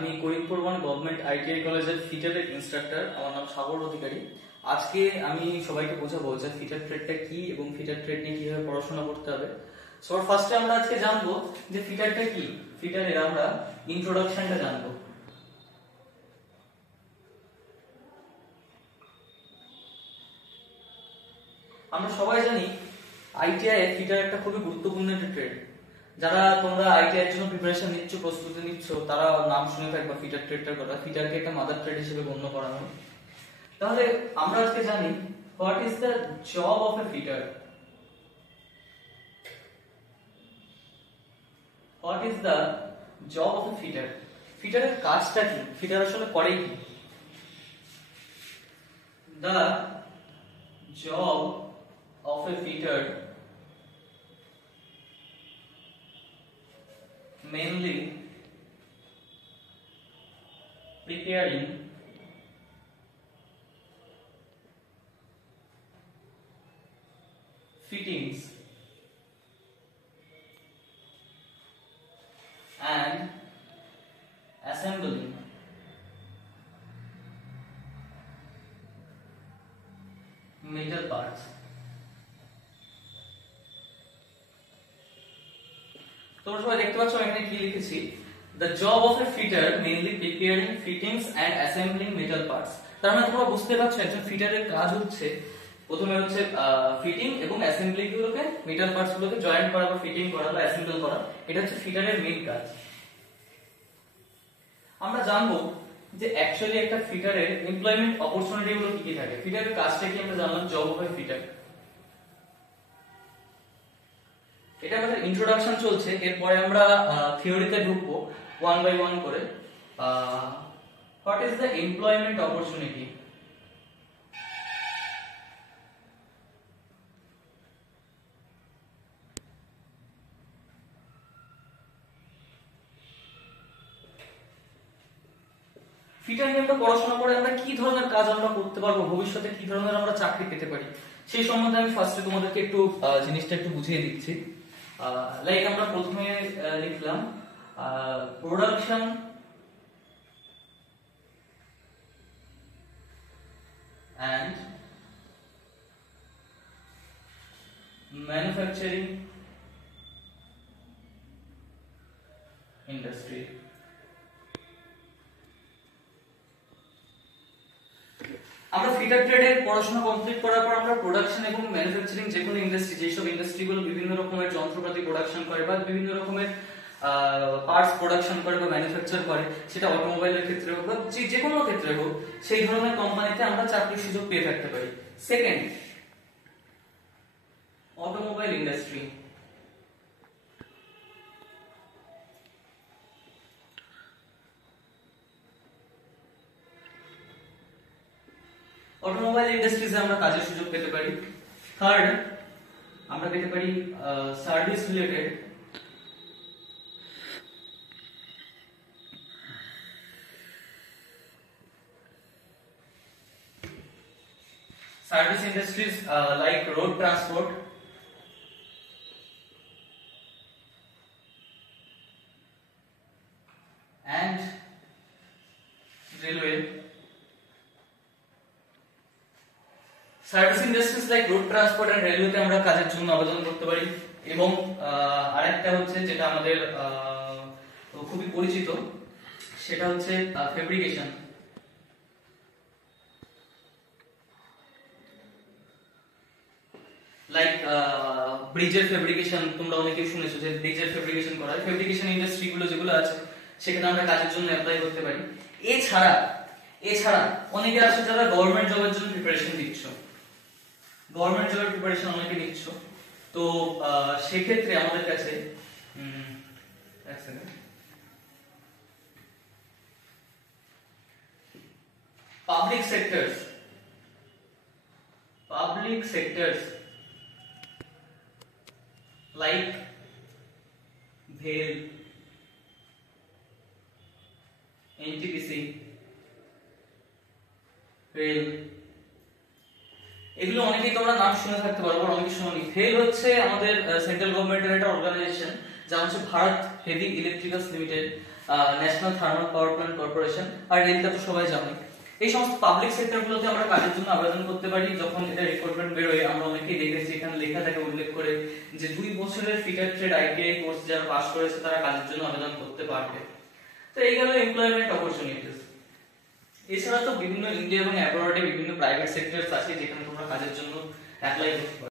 আমি Karimpur government ITI কলেজের ফিটারের ইনস্ট্রাক্টর। আমার নাম সাগর অধিকারী। আজকে আমি সবাইকে বোঝাবো যে ফিটার ট্রেডটা কি এবং ফিটার ট্রেড নিয়ে কিভাবে পড়াশোনা করতে হবে। সো ফার্স্টে আমরা আজকে জানবো যে ফিটারটা কি। ফিটারের আমরা ইন্ট্রোডাকশনটা জানবো। আমরা সবাই জানি আইটিআই এর ফিটার একটা খুবই গুরুত্বপূর্ণ একটা ট্রেড। যারা তোমরা আইটিআই এর জন্য প্রিপারেশন নিচ্ছ, প্রস্তুতি নিচ্ছ, তারা নাম শুনে থাকবে ফিটার ট্রেডটার কথা। ফিটারকে একটা মাদার ট্রেড হিসেবে গণ্য করা হয়। তাহলে আমরা আজকে জানি what is the job of a fitter. What is the job of a fitter. ফিটারের কাজটা কি, ফিটার আসলে করে কি? The job of a feeder mainly preparing fittings and assembling metal parts. তোমরা সবাই দেখতে পাচ্ছ এখানে কি লিখেছি, the job of a fitter mainly preparing fittings and assembling metal parts। তার মানে তোমরা বুঝতে পারছো একজন ফিটারের কাজ হচ্ছে প্রথমে হচ্ছে ফিটিং এবং অ্যাসেম্বলি গুলোকে, মেটাল পার্টস গুলোকে জয়েন্ট করা বা ফিটিং করা বা অ্যাসেম্বল করা। এটা হচ্ছে ফিটারের মেইন কাজ। আমরা জানবো যে অ্যাকচুয়ালি একটা ফিটারের এমপ্লয়মেন্ট অপরচুনিটি গুলো কি কি থাকে। ফিটারের কাজটা কি আমরা জানলাম, জব অফ এ ফিটার। এটা আমাদের ইন্ট্রোডাকশন চলছে, এরপরে আমরা থিওরিতে ঢুকবো ওয়ান বাই ওয়ান করে। What is the employment opportunity. Fitter নিয়ে আমরা পড়াশোনা করে আমরা কি ধরনের কাজ আমরা করতে পারবো, ভবিষ্যতে কি ধরনের আমরা চাকরি পেতে পারি, সেই সম্বন্ধে আমি ফার্স্টে তোমাদেরকে একটু জিনিসটা একটু বুঝিয়ে দিচ্ছি। লাইক আমরা প্রথমে লিখলাম প্রোডাকশন and manufacturing industry। আমরা ফিটার ট্রেডের পড়াশোনা কমপ্লিট করার পর আমরা প্রোডাকশন এবং ম্যানুফ্যাকচারিং যে কোনো ইন্ডাস্ট্রি, যেসব ইন্ডাস্ট্রিগুলো বিভিন্ন রকমের যন্ত্রপাতি প্রোডাকশন করে বা বিভিন্ন রকমের পার্টস প্রোডাকশন করে বা ম্যানুফ্যাকচার করে, সেটা অটোমোবাইলের ক্ষেত্রে হোক বা যে কোনো ক্ষেত্রে হোক, সেই ধরনের কোম্পানিতে আমরা চাকরির সুযোগ পেয়ে থাকতে পারি। Second, automobile industry. অটোমোবাইল ইন্ডাস্ট্রিজে আমরা কাজের সুযোগ পেতে পারি। থার্ড, আমরা পেতে পারি service related service industries like road transport and railway। Service industries like road transport and রেলওয়েতে আমরা কাজের জন্য আবেদন করতে পারি। এবং আরেকটা হচ্ছে যেটা আমাদের খুবই পরিচিত, সেটা হচ্ছে ফেব্রিকেশন। লাইক ব্রিজের ফেব্রিকেশন, তোমরা অনেকেই শুনেছো যে ব্রিজের ফেব্রিকেশন করা হয়। ফেব্রিকেশন ইন্ডাস্ট্রি গুলো যেগুলো আছে সেখানে আমরা কাজের জন্য অ্যাপ্লাই করতে পারি। এছাড়া অনেকে আছে যারা গভর্নমেন্ট জবের জন্য প্রিপারেশন দিচ্ছ, গভর্নমেন্ট জবের প্রিপারেশন অনেকে নিচ্ছ। তো সেক্ষেত্রে আমাদের কাছে পাবলিক সেক্টরস লাইক ভেল, এনটিপিসি, রেল, এগুলো অনেকেই তোমরা নাম শুনে থাকতে পারো, অনেকে শুনোনি। ফেল হচ্ছে আমাদের সেন্ট্রাল গভর্নমেন্টের একটা অর্গানাইজেশন, যা হচ্ছে Bharat heavy electricals limited. National thermal power plant corporation, আর রেলটা তো সবাই জানে। এই সমস্ত পাবলিক সেক্টরগুলোতে আমরা কাজের জন্য আবেদন করতে পারি। যখন এটা রিক্রুটমেন্ট বেরোয় আমরা অনেকেই দেখেছি এখানে লেখা থাকে, উল্লেখ করে যে 2 বছরের ফিটার ট্রেড আইটিআই কোর্স যারা পাস করেছে তারা কাজের জন্য আবেদন করতে পারবে। তো এই গেল এমপ্লয়মেন্ট অপরচুনিটিস। এছাড়া তো বিভিন্ন ইন্ডিয়া এবং অ্যাব্রডে বিভিন্ন প্রাইভেট সেক্টরস আছে যেখানে তোমরা কাজের জন্য অ্যাপ্লাই করতে পারো।